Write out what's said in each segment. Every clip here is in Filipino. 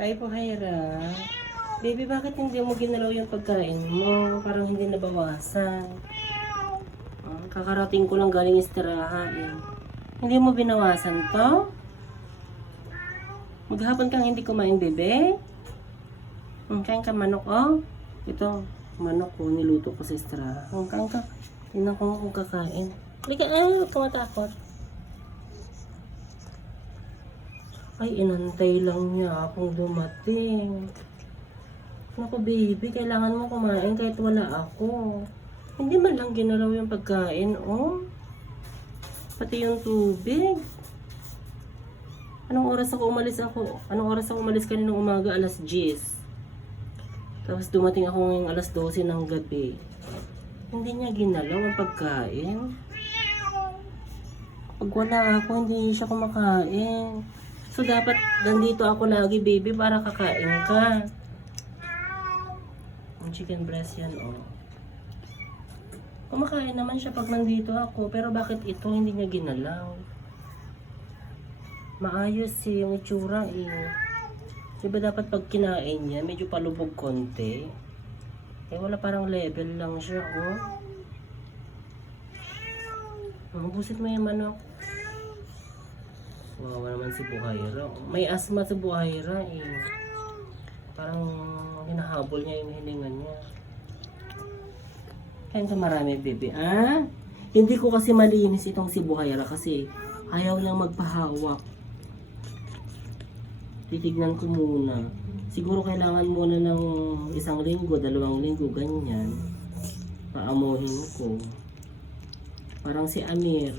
Hi po, Haira. Baby, bakit hindi mo ginalaw yung pagkain mo? Parang hindi nabawasan. Kakarating ko lang galing istirahan eh. Hindi mo binawasan to? Maghapon kang hindi kumain, bebe? Kain ka manok, oh. Ito, manok ko, niluto ko sa istirahan. Kain ka. Tingnan ko kung kakain. Halika, tumatakot. Ay, inantay lang niya akong dumating. Naku, baby, kailangan mo kumain kahit wala ako. Hindi man lang ginalaw yung pagkain, oh. Pati yung tubig. Anong oras ako umalis ako? Anong oras ako umalis kaninang umaga? Alas 10. Tapos dumating ako ngayong alas 12 ng gabi. Hindi niya ginalaw ang pagkain. Pag wala ako, hindi siya kumakain. So, dapat nandito ako lagi, baby, para kakain ka. Ang chicken breast yan, oh. Kumakain naman siya pag nandito ako, pero bakit ito hindi niya ginalaw? Maayos eh, yung itsura eh. Diba dapat pag kinain niya, medyo palubog konti? Eh, wala, parang level lang siya, oh. Busit mo yung manok. Wawa naman si Buhaira. May asma si Buhaira eh. Parang hinahabol niya yung hiningan niya. Kain ka marami, baby. Hindi ko kasi malinis itong si Buhaira kasi ayaw niyang magpahawak. Titignan ko muna. Siguro kailangan muna ng 1 linggo, 2 linggo, ganyan. Paamuhin ko. Parang si Amir.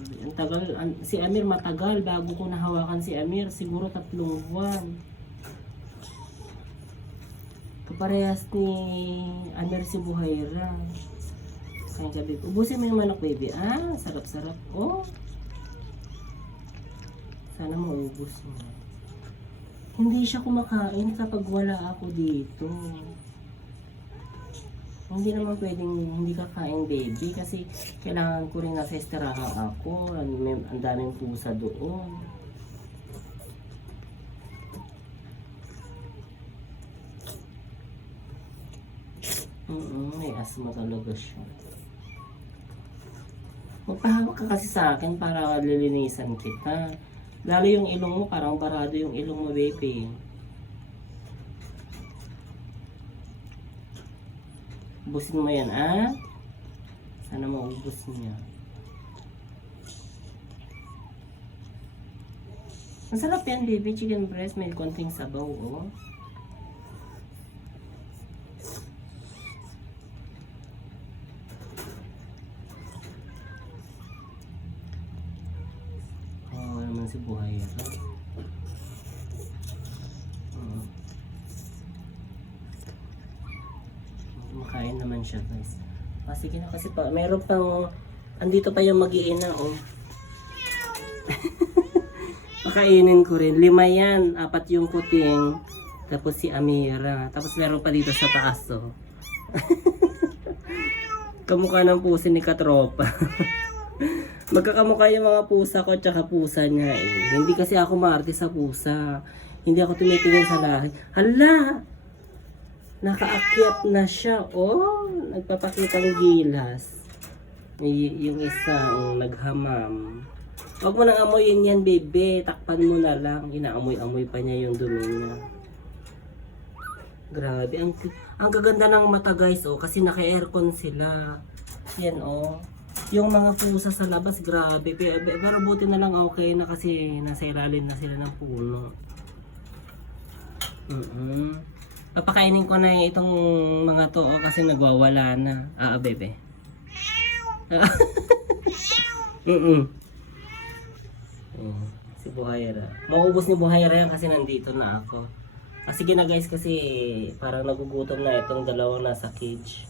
Si Amir matagal bago ko nahawakan si Amir. Siguro 3 buwan. Kaparehas ni Amir si Buhaira. Kaya gabi. Ubusin mo yung manok, baby. Sarap-sarap. Oh. Sana maubos mo. Hindi siya kumakain kapag wala ako dito. Hindi naman pwedeng hindi kakain, baby, kasi kailangan ko rin nasa estirahan ako. Ang daming pusa doon. May asma talaga siya. Magpahawak ka kasi sa akin para lilinisan kita. Lalo yung ilong mo, parang barado yung ilong mo, baby. Ubusin mo yan, Sana maubos niya. Masarap yan, baby. Chicken breast. May konting sabaw, oh. Oh, naman si Buhaira. Makain naman siya, guys. Sige na kasi pa, meron pang andito pa yung mag-iina, oh. Makainin ko rin. 5 yan, 4 yung kuting, tapos si Amira, tapos meron pa dito sa taas, oh. Kamukha ng pusa ni Katropa. Magkakamukha yung mga pusa ko at saka pusa niya eh. Hindi kasi ako maarte sa pusa. Hindi ako tumitingin sa lahi. Hala! Nakaakyat na siya. Oh, nagpapakita ng gilas. Yung isang naghamam. Huwag mo nang amoyin yan, bebe. Takpan mo na lang. Inaamoy-amoy pa niya yung dumi niya. Grabe. Ang gaganda ng mata, guys, oh. Kasi naka-aircon sila. Yan, oh. Yung mga pusa sa labas, grabe. Pero buti na lang okay na kasi nasa ilalim na sila ng puno. Papakainin ko na itong mga to, oh, kasi nagwawala na. Bebe. Si Buhaira. Maubos ni Buhaira yan kasi nandito na ako. Sige na, guys, kasi parang nagugutom na itong dalawang nasa cage.